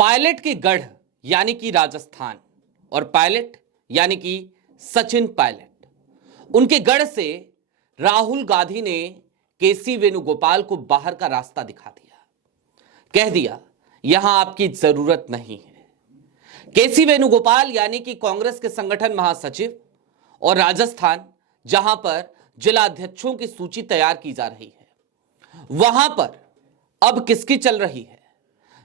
Pilot की गढ़ यानी कि राजस्थान और पायलट यानी कि सचिन पायलट, उनके गढ़ से राहुल गांधी ने केसी वेणुगोपाल को बाहर का रास्ता दिखा दिया। कह दिया यहां आपकी जरूरत नहीं है। केसी वेणुगोपाल यानी कि कांग्रेस के संगठन महासचिव और राजस्थान, जहां पर जिला अध्यक्षों की सूची तैयार की जा रही है, वहां पर अब किसकी चल रही है?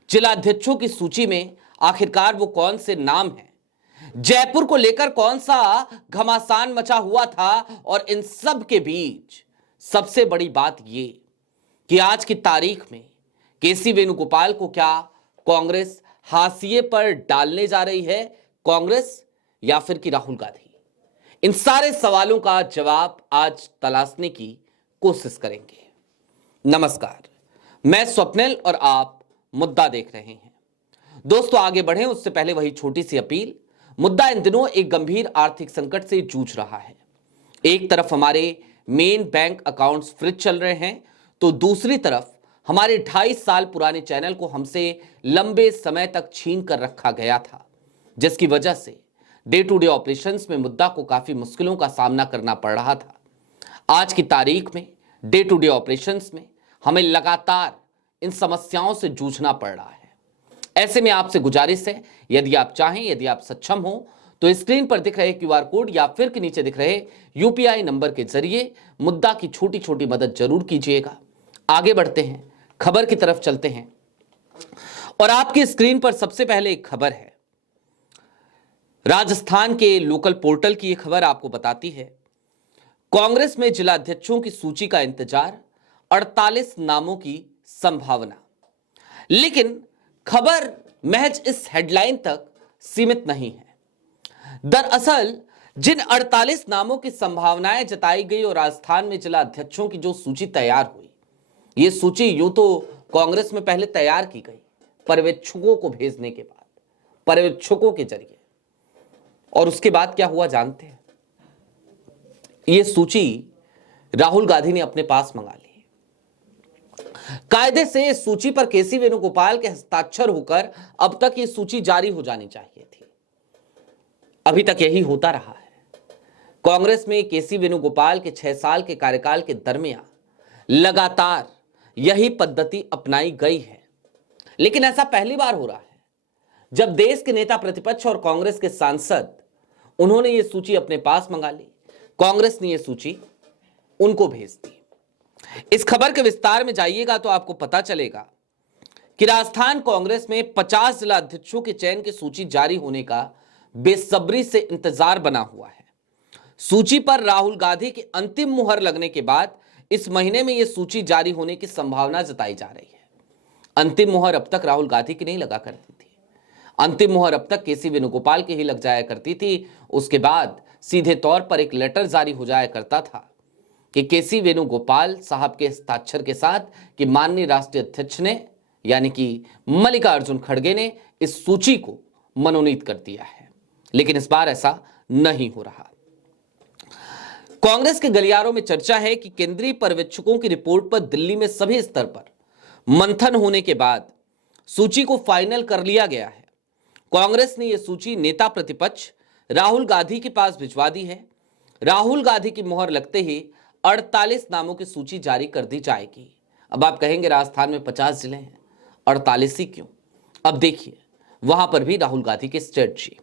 जिला अध्यक्षों की सूची में आखिरकार वो कौन से नाम हैं? जयपुर को लेकर कौन सा घमासान मचा हुआ था? और इन सब के बीच सबसे बड़ी बात ये कि आज की तारीख में केसी वेणुगोपाल को क्या कांग्रेस हाशिए पर डालने जा रही है, कांग्रेस या फिर कि राहुल गांधी? इन सारे सवालों का जवाब आज तलाशने की कोशिश करेंगे। नमस्कार, मैं स्वप्निल और आप मुद्दा देख रहे हैं। दोस्तों, आगे बढ़ें उससे पहले वही छोटी सी अपील। मुद्दा इन दिनों एक गंभीर आर्थिक संकट से जूझ रहा है। एक तरफ हमारे मेन बैंक अकाउंट्स फ्रीज चल रहे हैं, तो दूसरी तरफ हमारे 2.5 साल पुराने चैनल को हमसे लंबे समय तक छीन कर रखा गया था, जिसकी वजह से डे टू डे ऑपरेशंस में मुद्दा को काफी मुश्किलों का सामना करना पड़ रहा था। आज की तारीख में डे टू डे ऑपरेशंस में हमें लगातार इन समस्याओं से जूझना पड़ रहा है। ऐसे में आपसे गुजारिश है, यदि आप चाहें, यदि आप सक्षम हो, तो स्क्रीन पर दिख रहे क्यूआर कोड या फिर के नीचे दिख रहे यूपीआई नंबर के जरिए मुद्दा की छोटी छोटी मदद जरूर कीजिएगा। आगे बढ़ते हैं, खबर की तरफ चलते हैं और आपकी स्क्रीन पर सबसे पहले एक खबर है। राजस्थान के लोकल पोर्टल की यह खबर आपको बताती है, कांग्रेस में जिला अध्यक्षों की सूची का इंतजार, 48 नामों की संभावना। लेकिन खबर महज इस हेडलाइन तक सीमित नहीं है। दरअसल जिन 48 नामों की संभावनाएं जताई गई और राजस्थान में जिला अध्यक्षों की जो सूची तैयार हुई, यह सूची यूं तो कांग्रेस में पहले तैयार की गई पर्यवेक्षकों को भेजने के बाद, पर्यवेक्षकों के जरिए, और उसके बाद क्या हुआ जानते हैं? यह सूची राहुल गांधी ने अपने पास मंगा ली। कायदे से इस सूची पर केसी वेणुगोपाल के हस्ताक्षर होकर अब तक यह सूची जारी हो जानी चाहिए थी। अभी तक यही होता रहा है। कांग्रेस में केसी वेणुगोपाल के 6 साल के कार्यकाल के दरमियान लगातार यही पद्धति अपनाई गई है। लेकिन ऐसा पहली बार हो रहा है जब देश के नेता प्रतिपक्ष और कांग्रेस के सांसद, उन्होंने यह सूची अपने पास मंगा ली, कांग्रेस ने यह सूची उनको भेज दी। इस खबर के विस्तार में जाइएगा तो आपको पता चलेगा कि राजस्थान कांग्रेस में 50 जिला अध्यक्षों के चयन की सूची जारी होने का बेसब्री से इंतजार बना हुआ है। सूची पर राहुल गांधी की अंतिम मुहर लगने के बाद इस महीने में यह सूची जारी होने की संभावना जताई जा रही है। अंतिम मुहर अब तक राहुल गांधी की नहीं लगा करती थी। अंतिम मुहर अब तक केसी वेणुगोपाल की ही लग जाया करती थी। उसके बाद सीधे तौर पर एक लेटर जारी हो जाया करता था कि केसी वेणुगोपाल साहब के हस्ताक्षर के साथ कि माननीय राष्ट्रीय अध्यक्ष ने यानी कि मल्लिकार्जुन खड़गे ने इस सूची को मनोनीत कर दिया है। लेकिन इस बार ऐसा नहीं हो रहा। कांग्रेस के गलियारों में चर्चा है कि केंद्रीय पर्यवेक्षकों की रिपोर्ट पर दिल्ली में सभी स्तर पर मंथन होने के बाद सूची को फाइनल कर लिया गया है। कांग्रेस ने यह सूची नेता प्रतिपक्ष राहुल गांधी के पास भिजवा दी है। राहुल गांधी की मुहर लगते ही 48 नामों की सूची जारी कर दी जाएगी। अब आप कहेंगे राजस्थान में 50 जिले हैं, 48 ही क्यों? अब देखिए, वहां पर भी राहुल गांधी की स्ट्रेटजी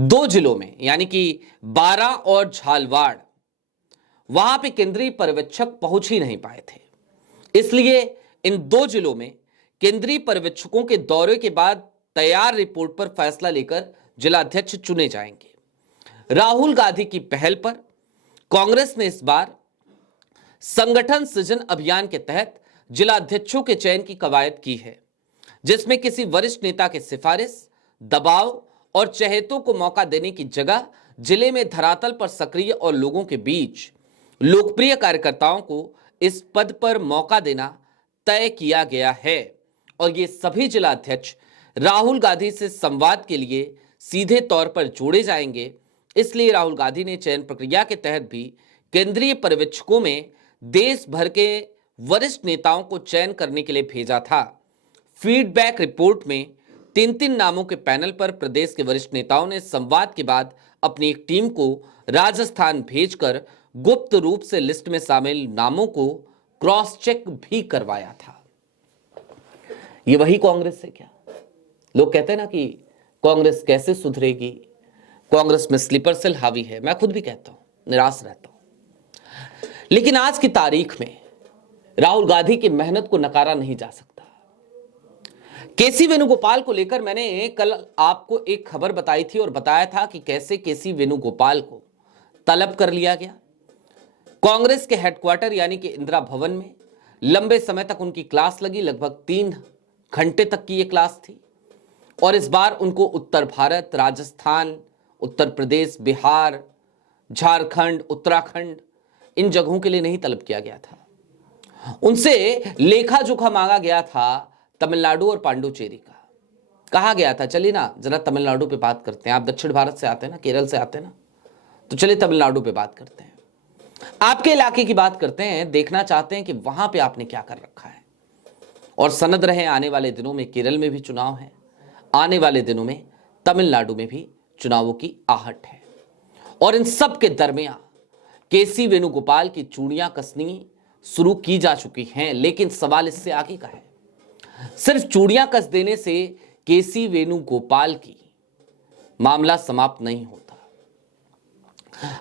2 जिलों में यानी कि बारां और झालवाड़, वहां पे केंद्रीय पर्यवेक्षक पहुंच ही नहीं पाए थे। इसलिए इन 2 जिलों में केंद्रीय पर्यवेक्षकों के दौरे के बाद तैयार रिपोर्ट पर फैसला लेकर जिला अध्यक्ष चुने जाएंगे। राहुल गांधी की पहल पर कांग्रेस ने इस बार संगठन सृजन अभियान के तहत जिला अध्यक्षों के चयन की कवायद की है, जिसमें किसी वरिष्ठ नेता के सिफारिश, दबाव और चहेतों को मौका देने की जगह जिले में धरातल पर सक्रिय और लोगों के बीच लोकप्रिय कार्यकर्ताओं को इस पद पर मौका देना तय किया गया है। और ये सभी जिला अध्यक्ष राहुल गांधी से संवाद के लिए सीधे तौर पर जोड़े जाएंगे। इसलिए राहुल गांधी ने चयन प्रक्रिया के तहत भी केंद्रीय पर्यवेक्षकों में देश भर के वरिष्ठ नेताओं को चयन करने के लिए भेजा था। फीडबैक रिपोर्ट में तीन नामों के पैनल पर प्रदेश के वरिष्ठ नेताओं ने संवाद के बाद अपनी एक टीम को राजस्थान भेजकर गुप्त रूप से लिस्ट में शामिल नामों को क्रॉस चेक भी करवाया था। ये वही कांग्रेस है क्या? लोग कहते हैं ना कि कांग्रेस कैसे सुधरेगी, कांग्रेस में स्लीपर सेल हावी है। मैं खुद भी कहता हूं, निराश रहता हूं, लेकिन आज की तारीख में राहुल गांधी की मेहनत को नकारा नहीं जा सकता। केसी वेणुगोपाल को लेकर मैंने कल आपको एक खबर बताई थी और बताया था कि कैसे केसी वेणुगोपाल को तलब कर लिया गया। कांग्रेस के हेडक्वार्टर यानी कि इंदिरा भवन में लंबे समय तक उनकी क्लास लगी, लगभग 3 घंटे तक की यह क्लास थी। और इस बार उनको उत्तर भारत, राजस्थान, उत्तर प्रदेश, बिहार, झारखंड, उत्तराखंड, इन जगहों के लिए नहीं तलब किया गया था। उनसे लेखा जोखा मांगा गया था तमिलनाडु और पांडुचेरी का। कहा गया था चलिए ना जरा तमिलनाडु पे बात करते हैं, आप दक्षिण भारत से आते हैं ना, केरल से आते हैं ना, तो चलिए तमिलनाडु पे बात करते हैं, आपके इलाके की बात करते हैं, देखना चाहते हैं कि वहां पे आपने क्या कर रखा है। और सनद रहे आने वाले दिनों में केरल में भी चुनाव है, आने वाले दिनों में तमिलनाडु में भी चुनावों की आहट है। और इन सब के दरमियान केसी वेणुगोपाल की चूड़ियां कसनी शुरू की जा चुकी हैं। लेकिन सवाल इससे आगे का है, सिर्फ चूड़ियां कस देने से केसी वेणुगोपाल की मामला समाप्त नहीं होता।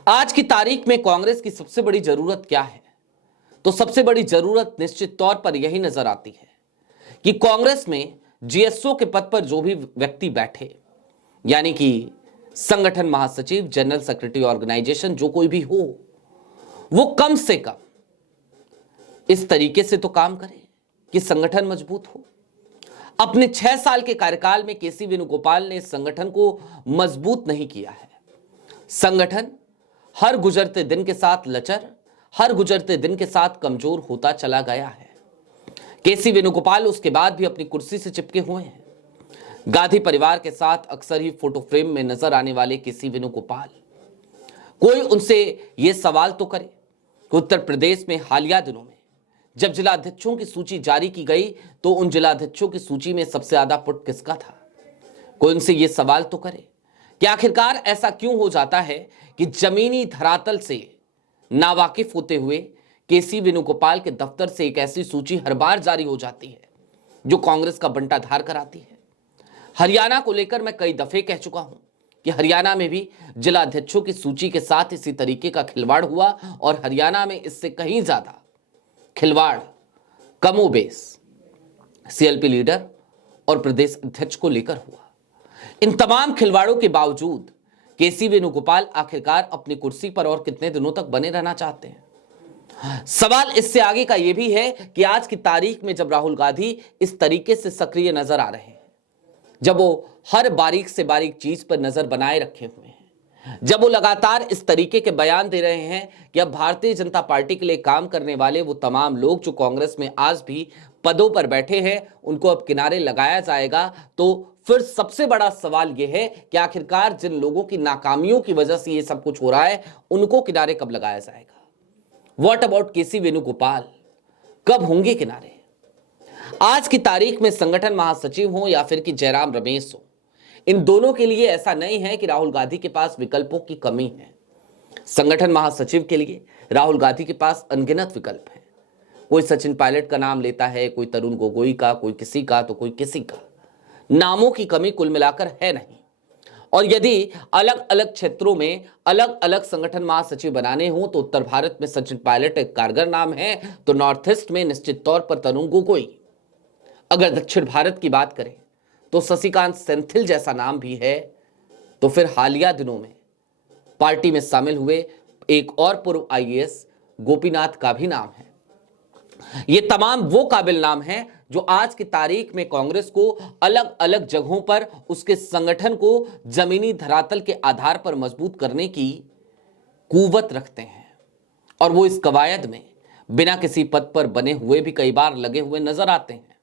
आज की तारीख में कांग्रेस की सबसे बड़ी जरूरत क्या है? तो सबसे बड़ी जरूरत निश्चित तौर पर यही नजर आती है कि कांग्रेस में जीएसओ के पद पर जो भी व्यक्ति बैठे, यानी कि संगठन महासचिव, जनरल सेक्रेटरी ऑर्गेनाइजेशन, जो कोई भी हो, वो कम से कम इस तरीके से तो काम करे कि संगठन मजबूत हो। अपने 6 साल के कार्यकाल में केसी वेणुगोपाल ने संगठन को मजबूत नहीं किया है। संगठन हर गुजरते दिन के साथ लचर, हर गुजरते दिन के साथ कमजोर होता चला गया है। केसी वेणुगोपाल उसके बाद भी अपनी कुर्सी से चिपके हुए हैं। गांधी परिवार के साथ अक्सर ही फोटो फ्रेम में नजर आने वाले केसी वेणुगोपाल, कोई उनसे यह सवाल तो करे कि उत्तर प्रदेश में हालिया दिनों में जब जिलाध्यक्षों की सूची जारी की गई तो उन जिलाध्यक्षों की सूची में सबसे ज्यादा पुट किसका था? कोई उनसे यह सवाल तो करे कि आखिरकार ऐसा क्यों हो जाता है कि जमीनी धरातल से नावाकिफ होते हुए केसी वेणुगोपाल के दफ्तर से एक ऐसी सूची हर बार जारी हो जाती है जो कांग्रेस का बंटाधार कराती है। हरियाणा को लेकर मैं कई दफे कह चुका हूं कि हरियाणा में भी जिलाध्यक्षों की सूची के साथ इसी तरीके का खिलवाड़ हुआ और हरियाणा में इससे कहीं ज्यादा खिलवाड़ कमोबेश सीएलपी लीडर और प्रदेश अध्यक्ष को लेकर हुआ। इन तमाम खिलवाड़ों के बावजूद केसी वेणुगोपाल आखिरकार अपनी कुर्सी पर और कितने दिनों तक बने रहना चाहते हैं? सवाल इससे आगे का यह भी है कि आज की तारीख में जब राहुल गांधी इस तरीके से सक्रिय नजर आ रहे हैं, जब वो हर बारीक से बारीक चीज पर नजर बनाए रखे हुए हैं, जब वो लगातार इस तरीके के बयान दे रहे हैं कि अब भारतीय जनता पार्टी के लिए काम करने वाले वो तमाम लोग जो कांग्रेस में आज भी पदों पर बैठे हैं उनको अब किनारे लगाया जाएगा, तो फिर सबसे बड़ा सवाल यह है कि आखिरकार जिन लोगों की नाकामियों की वजह से ये सब कुछ हो रहा है उनको किनारे कब लगाया जाएगा? व्हाट अबाउट केसी वेणुगोपाल, कब होंगे किनारे? आज की तारीख में संगठन महासचिव हो या फिर कि जयराम रमेश हो, इन दोनों के लिए ऐसा नहीं है कि राहुल गांधी के पास विकल्पों की कमी है। संगठन महासचिव के लिए राहुल गांधी के पास अनगिनत विकल्प हैं। कोई सचिन पायलट का नाम लेता है, कोई तरुण गोगोई का, कोई किसी का तो कोई किसी का। नामों की कमी कुल मिलाकर है नहीं। और यदि अलग अलग क्षेत्रों में अलग अलग संगठन महासचिव बनाने हो तो उत्तर भारत में सचिन पायलट एक कारगर नाम है, तो नॉर्थ ईस्ट में निश्चित तौर पर तरुण गोगोई। अगर दक्षिण भारत की बात करें तो शशिकांत सेंथिल जैसा नाम भी है। तो फिर हालिया दिनों में पार्टी में शामिल हुए एक और पूर्व आईएएस गोपीनाथ का भी नाम है। ये तमाम वो काबिल नाम हैं जो आज की तारीख में कांग्रेस को अलग अलग जगहों पर उसके संगठन को जमीनी धरातल के आधार पर मजबूत करने की कुव्वत रखते हैं। और वो इस कवायद में बिना किसी पद पर बने हुए भी कई बार लगे हुए नजर आते हैं।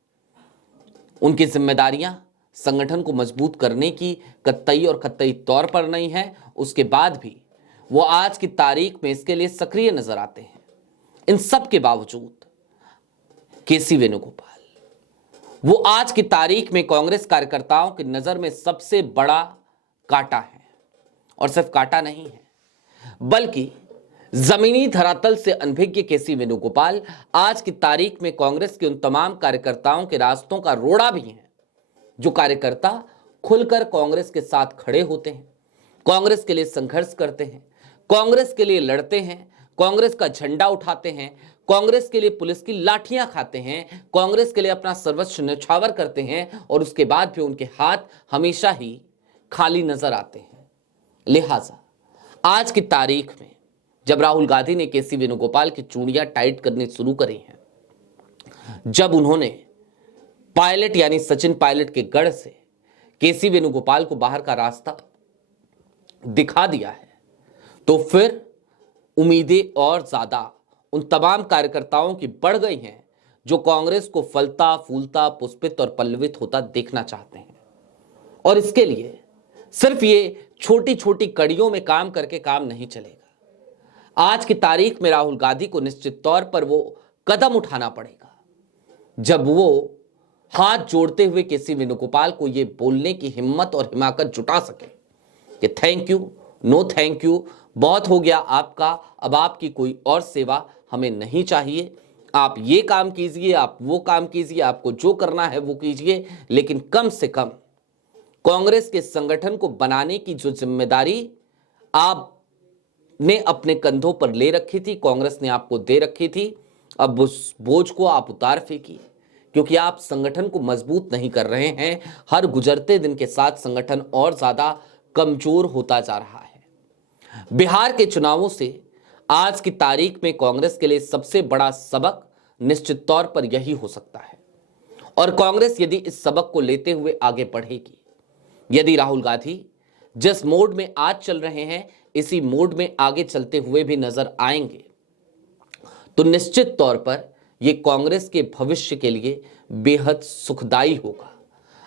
उनकी जिम्मेदारियां संगठन को मजबूत करने की कतई और कतई तौर पर नहीं है, उसके बाद भी वो आज की तारीख में इसके लिए सक्रिय नजर आते हैं। इन सब के बावजूद केसी वेणुगोपाल वो आज की तारीख में कांग्रेस कार्यकर्ताओं की नजर में सबसे बड़ा कांटा है। और सिर्फ कांटा नहीं है, बल्कि जमीनी धरातल से अनभिज्ञ केसी वेणुगोपाल आज की तारीख में कांग्रेस के उन तमाम कार्यकर्ताओं के रास्तों का रोड़ा भी है जो कार्यकर्ता खुलकर कांग्रेस के साथ खड़े होते हैं, कांग्रेस के लिए संघर्ष करते हैं, कांग्रेस के लिए लड़ते हैं, कांग्रेस का झंडा उठाते हैं, कांग्रेस के लिए पुलिस की लाठियां खाते हैं, कांग्रेस के लिए अपना सर्वस्व न्यौछावर करते हैं और उसके बाद भी उनके हाथ हमेशा ही खाली नजर आते हैं। लिहाजा आज की तारीख में जब राहुल गांधी ने केसी वेणुगोपाल की चूड़ियां टाइट करनी शुरू करी हैं, जब उन्होंने पायलट यानी सचिन पायलट के गढ़ से केसी वेणुगोपाल को बाहर का रास्ता दिखा दिया है, तो फिर उम्मीदें और ज्यादा उन तमाम कार्यकर्ताओं की बढ़ गई हैं जो कांग्रेस को फलता फूलता पुष्पित और पल्लवित होता देखना चाहते हैं। और इसके लिए सिर्फ ये छोटी छोटी कड़ियों में काम करके काम नहीं चलेगा। आज की तारीख में राहुल गांधी को निश्चित तौर पर वो कदम उठाना पड़ेगा जब वो हाथ जोड़ते हुए केसी वेणुगोपाल को ये बोलने की हिम्मत और हिमाकत जुटा सके कि thank you, no thank you, बहुत हो गया आपका, अब आपकी कोई और सेवा हमें नहीं चाहिए। आप ये काम कीजिए, आप वो काम कीजिए, आपको जो करना है वो कीजिए, लेकिन कम से कम कांग्रेस के संगठन को बनाने की जो जिम्मेदारी आपने अपने कंधों पर ले रखी थी, कांग्रेस ने आपको दे रखी थी, अब उस बोझ को आप उतार फेंकिए, क्योंकि आप संगठन को मजबूत नहीं कर रहे हैं। हर गुजरते दिन के साथ संगठन और ज्यादा कमजोर होता जा रहा है। बिहार के चुनावों से आज की तारीख में कांग्रेस के लिए सबसे बड़ा सबक निश्चित तौर पर यही हो सकता है। और कांग्रेस यदि इस सबक को लेते हुए आगे बढ़ेगी, यदि राहुल गांधी जिस मोड में आज चल रहे हैं इसी मोड में आगे चलते हुए भी नजर आएंगे, तो निश्चित तौर पर यह कांग्रेस के भविष्य के लिए बेहद सुखदायी होगा।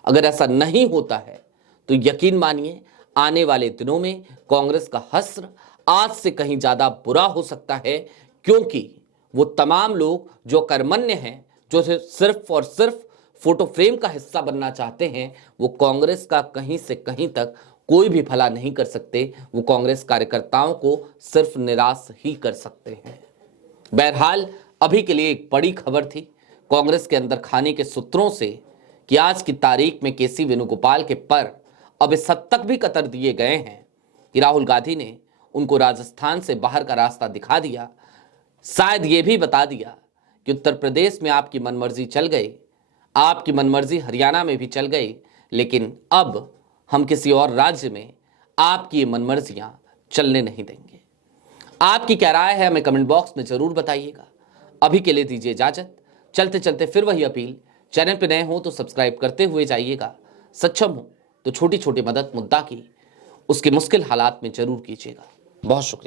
अगर ऐसा नहीं होता है तो यकीन मानिए आने वाले दिनों में कांग्रेस का हश्र आज से कहीं ज्यादा बुरा हो सकता है, क्योंकि वो तमाम लोग जो कर्मण्य हैं, जो सिर्फ और सिर्फ फोटो फ्रेम का हिस्सा बनना चाहते हैं, वो कांग्रेस का कहीं से कहीं तक कोई भी भला नहीं कर सकते। वो कांग्रेस कार्यकर्ताओं को सिर्फ निराश ही कर सकते हैं। बहरहाल अभी के लिए एक बड़ी खबर थी कांग्रेस के अंदर खाने के सूत्रों से कि आज की तारीख में केसी वेणुगोपाल के पर अब इस हद तक भी कतर दिए गए हैं कि राहुल गांधी ने उनको राजस्थान से बाहर का रास्ता दिखा दिया। शायद ये भी बता दिया कि उत्तर प्रदेश में आपकी मनमर्जी चल गई, आपकी मनमर्जी हरियाणा में भी चल गई, लेकिन अब हम किसी और राज्य में आपकी ये मनमर्जियां चलने नहीं देंगे। आपकी क्या राय है हमें कमेंट बॉक्स में जरूर बताइएगा। अभी के लिए दीजिए इजाजत। चलते चलते फिर वही अपील, चैनल पे नए हो तो सब्सक्राइब करते हुए जाइएगा, सक्षम हो तो छोटी छोटी मदद मुद्दा की उसके मुश्किल हालात में जरूर कीजिएगा। बहुत शुक्रिया।